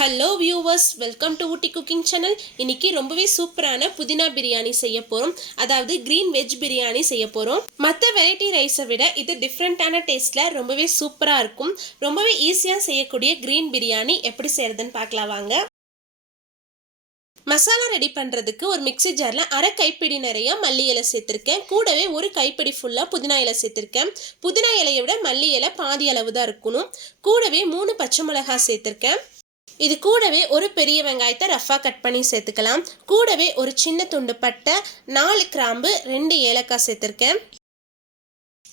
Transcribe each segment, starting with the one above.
Hello viewers, welcome to Ooty cooking channel. இன்னைக்கு ரொம்பவே சூப்பரான புதினா பிரியாணி செய்ய போகிறோம். அதாவது க்ரீன் வெஜ் பிரியாணி செய்ய போகிறோம். மற்ற வெரைட்டி ரைஸை விட இது டிஃப்ரெண்ட்டான டேஸ்ட்டில் ரொம்பவே சூப்பராக இருக்கும். ரொம்பவே ஈஸியாக செய்யக்கூடிய க்ரீன் பிரியாணி எப்படி செய்யறதுன்னு பார்க்கலாம் வாங்க. மசாலா ரெடி பண்ணுறதுக்கு ஒரு மிக்சி ஜாரில் அரை கைப்பிடி நிறைய மல்லி இலை சேர்த்துருக்கேன். கூடவே ஒரு கைப்பிடி ஃபுல்லாக புதினா இலை சேர்த்துருக்கேன். புதினா இலையை விட மல்லி இலை பாதி அளவு தான் இருக்கணும். கூடவே 3 பச்சை மிளகாய் சேர்த்துருக்கேன். இது கூடவே ஒரு பெரிய வெங்காயத்தை ரஃபாக கட் பண்ணி சேர்த்துக்கலாம். கூடவே ஒரு சின்ன துண்டு பட்டை, 4 கிராம்பு, 2 ஏலக்காய் சேர்த்துருக்கேன்.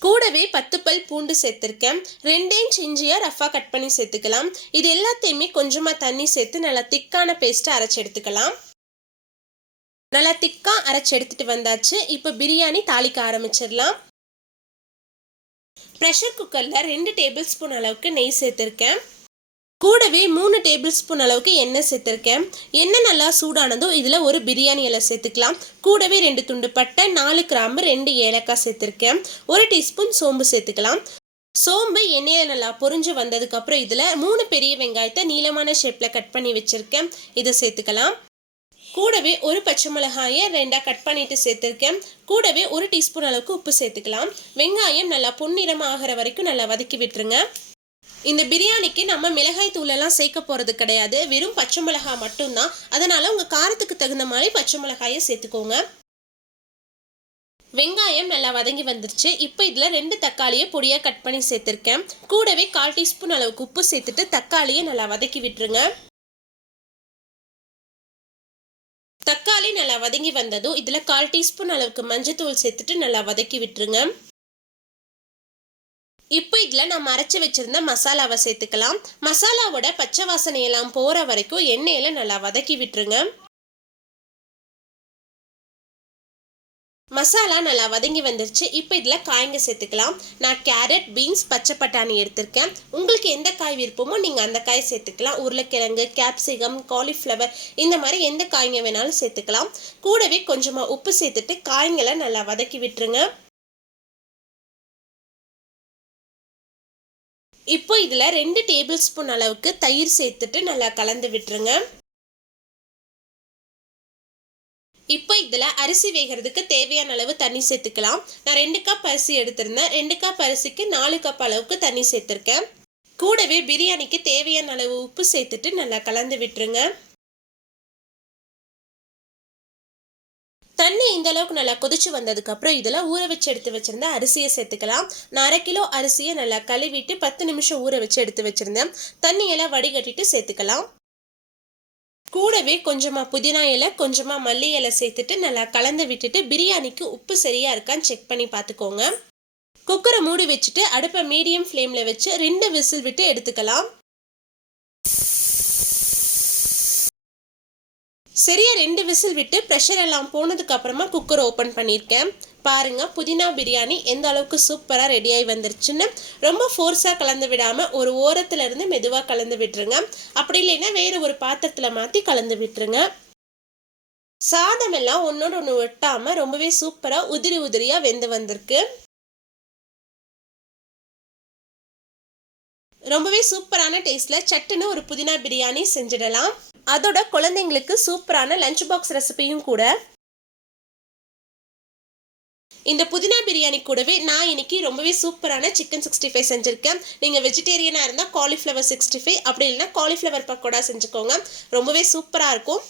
கூடவே 10 பல் பூண்டு சேர்த்துருக்கேன். 2 இன்ச் இஞ்சியை ரஃபாக கட் பண்ணி சேர்த்துக்கலாம். இது எல்லாத்தையுமே கொஞ்சமாக தண்ணி சேர்த்து நல்லா திக்கான பேஸ்ட்டை அரைச்சி எடுத்துக்கலாம். நல்லா திக்காக அரைச்சி எடுத்துட்டு வந்தாச்சு. இப்போ பிரியாணி தாளிக்க ஆரம்பிச்சிடலாம். ப்ரெஷர் குக்கரில் 2 டேபிள் ஸ்பூன் அளவுக்கு நெய் சேர்த்துருக்கேன். கூடவே 3 டேபிள் ஸ்பூன் அளவுக்கு எண்ணெய் சேர்த்துருக்கேன். எண்ணெய் நல்லா சூடானதும் இதில் ஒரு பிரியாணி இலை சேர்த்துக்கலாம். கூடவே 2 துண்டு பட்டை, 4 கிராம்பு, 2 ஏலக்காய் சேர்த்துருக்கேன். 1 டீஸ்பூன் சோம்பு சேர்த்துக்கலாம். சோம்பு எண்ணெயில் நல்லா பொரிஞ்சு வந்ததுக்கப்புறம் இதில் 3 பெரிய வெங்காயத்தை நீளமான ஷேப்பில் கட் பண்ணி வச்சுருக்கேன். இதை சேர்த்துக்கலாம். கூடவே ஒரு பச்சை மிளகாயை 2ஆக கட் பண்ணிட்டு சேர்த்துருக்கேன். கூடவே 1 டீஸ்பூன் அளவுக்கு உப்பு சேர்த்துக்கலாம். வெங்காயம் நல்லா பொன்னிறமாக ஆகிற வரைக்கும் நல்லா வதக்கி விட்டுருங்க. இந்த பிரியாணிக்கு நம்ம மிளகாய் தூளெல்லாம் சேர்க்க போகிறது கிடையாது, வெறும் பச்சை மிளகாய் மட்டும்தான். அதனால் உங்கள் காரத்துக்கு தகுந்த மாதிரி பச்சை மிளகாயை சேர்த்துக்கோங்க. வெங்காயம் நல்லா வதங்கி வந்துருச்சு. இப்போ இதில் 2 தக்காளியை பொடியாக கட் பண்ணி சேர்த்துருக்கேன். கூடவே 1/4 டீஸ்பூன் அளவுக்கு உப்பு சேர்த்துட்டு தக்காளியை நல்லா வதக்கி விட்டுருங்க. தக்காளி நல்லா வதங்கி வந்ததும் இதில் 1/4 டீஸ்பூன் அளவுக்கு மஞ்சத்தூள் சேர்த்துட்டு நல்லா வதக்கி விட்டுருங்க. இப்போ இதில் நம்ம அரைச்சி வச்சுருந்த மசாலாவை சேர்த்துக்கலாம். மசாலாவோட பச்சை வாசனையெல்லாம் போகிற வரைக்கும் எண்ணெயில் நல்லா வதக்கி விட்டுருங்க. மசாலா நல்லா வதங்கி வந்துருச்சு. இப்போ இதில் காய்ங்க சேர்த்துக்கலாம். நான் கேரட், பீன்ஸ், பச்சை பட்டாணி எடுத்திருக்கேன். உங்களுக்கு எந்த காய் விருப்பமோ நீங்கள் அந்த காய் சேர்த்துக்கலாம். உருளைக்கிழங்கு, கேப்சிகம், காலிஃப்ளவர், இந்த மாதிரி எந்த காய்ங்க வேணாலும் சேர்த்துக்கலாம். கூடவே கொஞ்சமாக உப்பு சேர்த்துட்டு காய்ங்களை நல்லா வதக்கி விட்டுருங்க. இப்போ இதில் 2 டேபிள் ஸ்பூன் அளவுக்கு தயிர் சேர்த்துட்டு நல்லா கலந்து விட்டுருங்க. இப்போ இதில் அரிசி வேகிறதுக்கு தேவையான அளவு தண்ணி சேர்த்துக்கலாம். நான் 2 கப் அரிசி எடுத்திருந்தேன். 2 கப் அரிசிக்கு 4 கப் அளவுக்கு தண்ணி சேர்த்துருக்கேன். கூடவே பிரியாணிக்கு தேவையான அளவு உப்பு சேர்த்துட்டு நல்லா கலந்து விட்டுருங்க. தண்ணி இந்த அளவுக்கு நல்லா கொதிச்சு வந்ததுக்கப்புறம் இதில் ஊற வச்சு எடுத்து வச்சுருந்த அரிசியை சேர்த்துக்கலாம். நான் 1/2 கிலோ அரிசியை நல்லா கழுவிட்டு 10 நிமிஷம் ஊற வச்சு எடுத்து வச்சுருந்தேன். தண்ணியெல்லாம் வடிகட்டிட்டு சேர்த்துக்கலாம். கூடவே கொஞ்சமாக புதினா இலை, கொஞ்சமாக மல்லி இலை சேர்த்துட்டு நல்லா கலந்து விட்டுட்டு பிரியாணிக்கு உப்பு சரியாக இருக்கான்னு செக் பண்ணி பார்த்துக்கோங்க. குக்கரை மூடி வச்சுட்டு அடுப்பை மீடியம் ஃப்ளேமில் வச்சு 2 விசில் விட்டு எடுத்துக்கலாம். சரியா 2 விசில் விட்டு ப்ரெஷர் எல்லாம் போனதுக்கு அப்புறமா குக்கர் ஓப்பன் பண்ணியிருக்கேன். பாருங்க, புதினா பிரியாணி எந்த அளவுக்கு சூப்பராக ரெடியாகி வந்துருச்சுன்னு. ரொம்ப ஃபோர்ஸாக கலந்து விடாமல் ஒரு ஓரத்துல இருந்து மெதுவாக கலந்து விட்டுருங்க. அப்படி இல்லைன்னா வேறு ஒரு பாத்திரத்தில் மாற்றி கலந்து விட்டுருங்க. சாதம் எல்லாம் ஒன்னோட ஒன்று ஒட்டாமல் ரொம்பவே சூப்பராக உதிரி உதிரியாக வெந்து வந்திருக்கு. ரொம்பவே சூப்பரான டேஸ்ட்ல சட்டுன்னு ஒரு புதினா பிரியாணி செஞ்சிடலாம். அதோட குழந்தைங்களுக்கு சூப்பரான லஞ்ச் பாக்ஸ் ரெசிபியும் கூட. இந்த புதினா பிரியாணி கூடவே நான் இன்னைக்கு ரொம்பவே சூப்பரான சிக்கன் 65 செஞ்சுருக்கேன். நீங்கள் வெஜிடேரியனாக இருந்தால் காலிஃப்ளவர் 65, அப்படி இல்லைன்னா காலிஃப்ளவர் பக்கோடா செஞ்சுக்கோங்க. ரொம்பவே சூப்பராக இருக்கும்.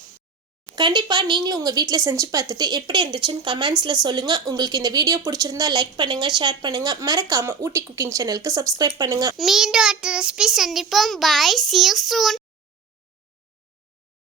கண்டிப்பாக நீங்களும் உங்கள் வீட்டில் செஞ்சு பார்த்துட்டு எப்படி இருந்துச்சுன்னு கமெண்ட்ஸில் சொல்லுங்கள். உங்களுக்கு இந்த வீடியோ பிடிச்சிருந்தா லைக் பண்ணுங்கள், ஷேர் பண்ணுங்கள். மறக்காமல் ஊட்டி குக்கிங் சேனலுக்கு சப்ஸ்கிரைப் பண்ணுங்கள். மீண்டும் அடுத்த ரெசிபி சந்திப்போம். பாய், see you soon.